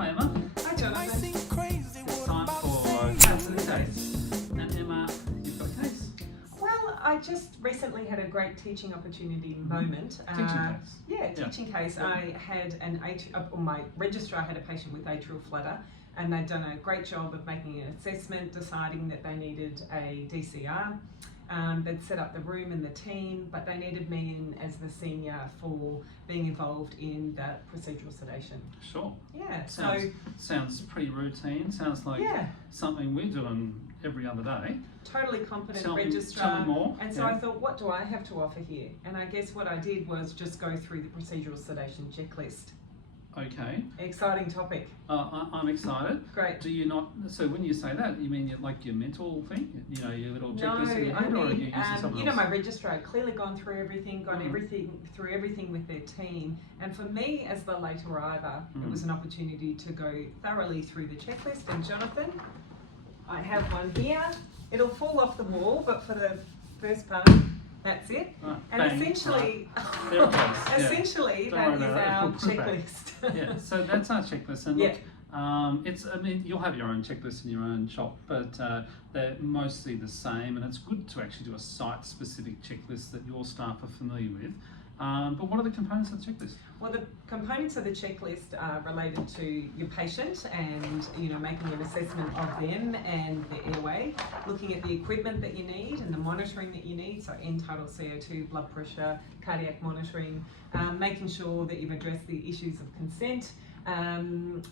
Hi Emma. Hi Jonathan. It's time for Case of the Case. And Emma, you've got a case. Well, I just recently had a great teaching opportunity moment. Teaching case. Yeah, teaching case. Yeah. I had my registrar had a patient with atrial flutter, and they'd done a great job of making an assessment, deciding that they needed a DCR. They'd set up the room and the team, but they needed me in as the senior for being involved in the procedural sedation. Sure. Yeah. Sounds pretty routine. Sounds like something we're doing every other day. Totally competent Tell registrar. me more. And so I thought, what do I have to offer here? And I guess what I did was just go through the procedural sedation checklist. Okay. Exciting topic. I'm excited. Great. Do you not? So when you say that, you mean like your mental thing? You know, your little checklist in your head, or are you using something else? My registrar had clearly gone through everything, got everything with their team. And for me, as the late arriver, it was an opportunity to go thoroughly through the checklist. And Jonathan, I have one here. It'll fall off the wall, but for the first part, that's it. Right. And Bang. essentially, Right. essentially that is our checklist. Yeah, so that's our checklist. And look, I mean, you'll have your own checklist in your own shop, but they're mostly the same, and it's good to actually do a site-specific checklist that your staff are familiar with. But what are the components of the checklist? Well, the components of the checklist are related to your patient and, making an assessment of them and the airway, looking at the equipment that you need and the monitoring that you need, so end-tidal CO2, blood pressure, cardiac monitoring, making sure that you've addressed the issues of consent.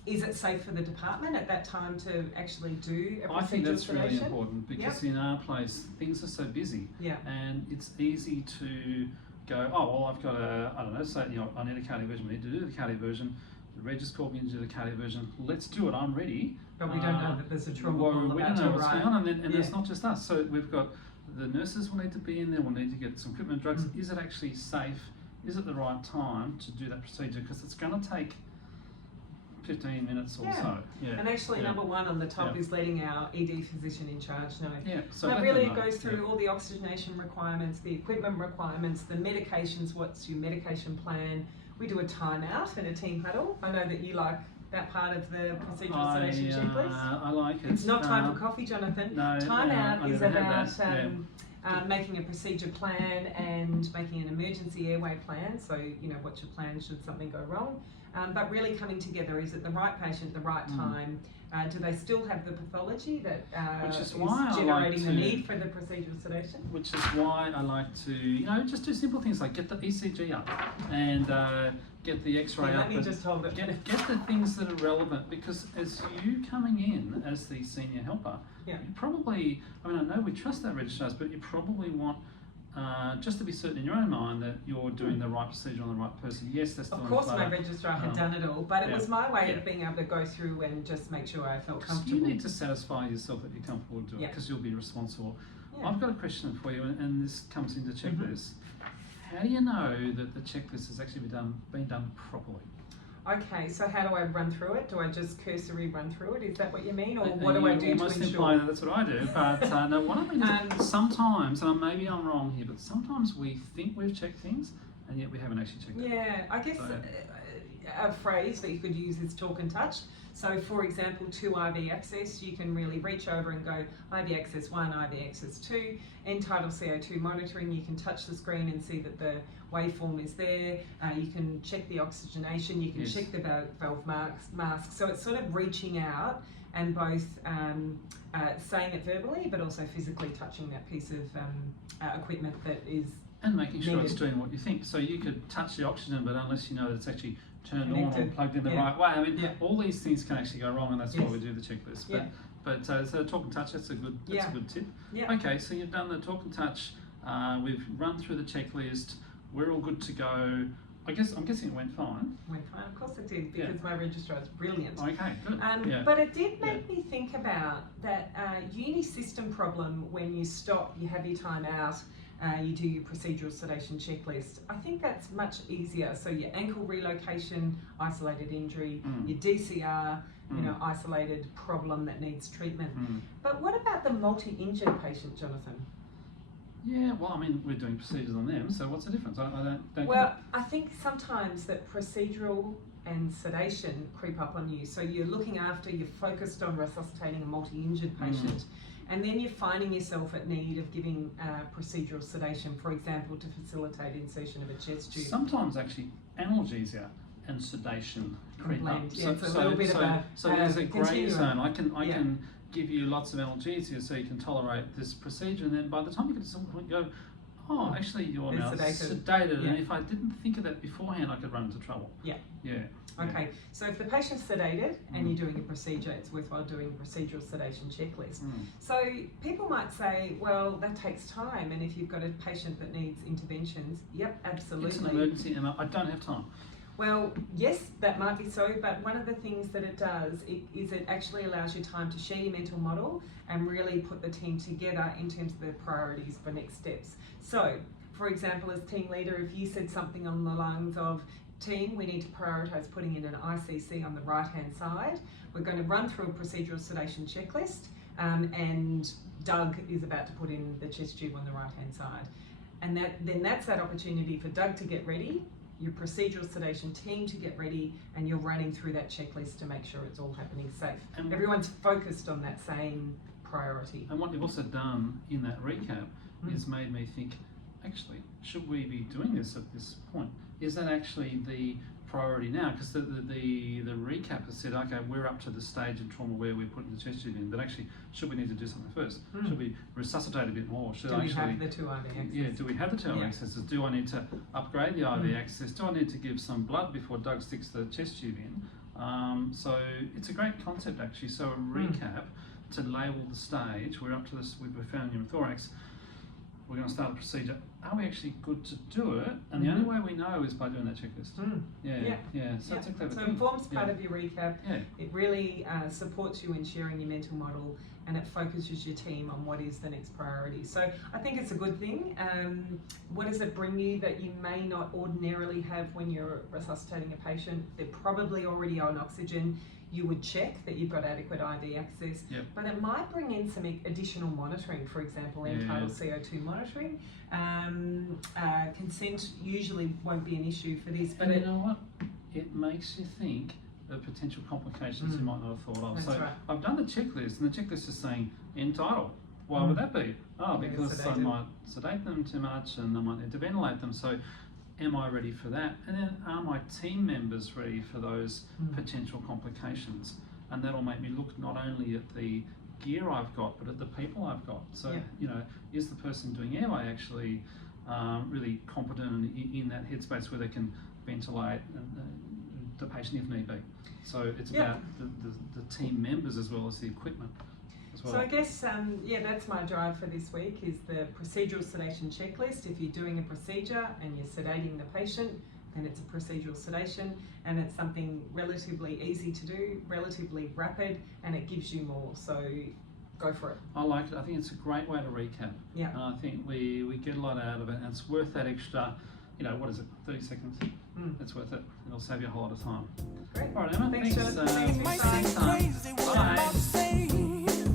Is it safe for the department at that time to actually do a procedural sedation? I think that's really important because in our place, things are so busy and it's easy to go, oh, well, I've got I need a cardioversion, we need to do the cardioversion, the reg has called me to do the cardioversion, let's do it, I'm ready. But we don't know that there's a trauma call we about don't know to what's arrive. going on, and it's not just us. So we've got the nurses will need to be in there, we'll need to get some equipment, drugs. Is it actually safe? Is it the right time to do that procedure? Because it's going to take 15 minutes or so. Yeah. And actually, number one on the top is letting our ED physician in charge know. Yeah. So but really, it goes through all the oxygenation requirements, the equipment requirements, the medications. What's your medication plan? We do a timeout and a team huddle. I know that you like that part of the procedural sedation checklist. I like it. It's not time for coffee, Jonathan. No. Timeout is about making a procedure plan and making an emergency airway plan. So, what's your plan should something go wrong? But really coming together, is it the right patient, the right time? Do they still have the pathology that is generating the need for the procedural sedation? Which is why I like to, just do simple things like get the ECG up and get the X-ray up. Let me just hold it. Get the things that are relevant, because as you coming in as the senior helper, you probably, I know we trust our registrars, but you probably want just to be certain in your own mind that you're doing the right procedure on the right person. Yes, that's of course my registrar had done it all, but it was my way of being able to go through and just make sure I felt comfortable. You need to satisfy yourself that you're comfortable to do it, because you'll be responsible. I've got a question for you, and this comes into checklist. How do you know that the checklist has actually been done properly? Okay, so how do I run through it? Do I just cursory run through it? Is that what you mean? Or what do I do to ensure? Almost imply that that's what I do, but no, what I mean is sometimes, and maybe I'm wrong here, but sometimes we think we've checked things, and yet we haven't actually checked it. Yeah, I guess a phrase that you could use is talk and touch. So for example, to IV access, you can really reach over and go IV access 1, IV access 2, end-tidal CO2 monitoring, you can touch the screen and see that the waveform is there, you can check the oxygenation, you can check the valve mask. So it's sort of reaching out and both saying it verbally, but also physically touching that piece of equipment that is and making sure it's doing what you think. So you could touch the oxygen, but unless you know that it's actually turned on or plugged in the right way, all these things can actually go wrong, and that's why we do the checklist. But so talk and touch, that's a good tip. Okay, so you've done the talk and touch. We've run through the checklist. We're all good to go. I'm guessing it went fine. Went fine, of course it did, because my registrar is brilliant. Okay, good. But it did make me think about that uni system problem when you stop, you have your time out, you do your procedural sedation checklist. I think that's much easier. So your ankle relocation, isolated injury, your DCR, isolated problem that needs treatment. But what about the multi-injured patient, Jonathan? Yeah, well, we're doing procedures on them, so what's the difference? I don't Well, I think sometimes that procedural and sedation creep up on you. So you're looking after, you're focused on resuscitating a multi-injured patient, and then you're finding yourself at need of giving procedural sedation, for example, to facilitate insertion of a chest tube. Sometimes actually analgesia and sedation creep up. Yeah, it's a little bit of a so there's a grey continuum. zone. I can give you lots of analgesia so you can tolerate this procedure, and then by the time you get to some point you go, oh, actually you're now sedated, and if I didn't think of that beforehand, I could run into trouble. Okay, so if the patient's sedated and you're doing a procedure, it's worthwhile doing a procedural sedation checklist. So people might say, well, that takes time, and if you've got a patient that needs interventions, yep, absolutely. It's an emergency and I don't have time. Well, yes, that might be so, but one of the things that it does is it actually allows you time to share your mental model and really put the team together in terms of their priorities for next steps. So, for example, as team leader, if you said something on the lines of, team, we need to prioritise putting in an ICC on the right-hand side, we're going to run through a procedural sedation checklist, and Doug is about to put in the chest tube on the right-hand side. And then that's that opportunity for Doug to get ready, your procedural sedation team to get ready, and you're running through that checklist to make sure it's all happening safe. And everyone's focused on that same priority. And what you've also done in that recap is made me think, actually, should we be doing this at this point? Is that actually the priority now? Because the recap has said, okay, we're up to the stage in trauma where we're putting the chest tube in, but actually, should we need to do something first? Should we resuscitate a bit more? Do we have the 2 IV access? Yeah, do we have the 2 IV accesses? Do I need to upgrade the IV access? Do I need to give some blood before Doug sticks the chest tube in? So it's a great concept actually. So a recap to label the stage, we're up to this, we've found pneumothorax, we're going to start the procedure. Are we actually good to do it? And the only way we know is by doing that checklist. So it's a clever thing. So it forms part of your recap. It really supports you in sharing your mental model, and it focuses your team on what is the next priority. So I think it's a good thing. What does it bring you that you may not ordinarily have when you're resuscitating a patient? They're probably already on oxygen. You would check that you've got adequate IV access, but it might bring in some additional monitoring, for example, end-tidal CO2 monitoring. Consent usually won't be an issue for this. But you know what? It makes you think of potential complications you might not have thought of. That's so right. I've done the checklist, and the checklist is saying end-tidal. Why would that be? Oh, because I might sedate them too much and I might need to ventilate them. So am I ready for that? And then are my team members ready for those potential complications? And that'll make me look not only at the gear I've got, but at the people I've got. So, you know, is the person doing airway actually really competent and in that headspace where they can ventilate the patient if need be? So it's about the team members as well as the equipment. Well. So I guess, that's my drive for this week is the procedural sedation checklist. If you're doing a procedure and you're sedating the patient, then it's a procedural sedation, and it's something relatively easy to do, relatively rapid, and it gives you more. So go for it. I like it. I think it's a great way to recap. Yeah. And I think we get a lot out of it, and it's worth that extra, what is it, 30 seconds? It's worth it. It'll save you a whole lot of time. Great. All right, Emma. Thanks, Thanks. Jonathan. Thanks. Bye.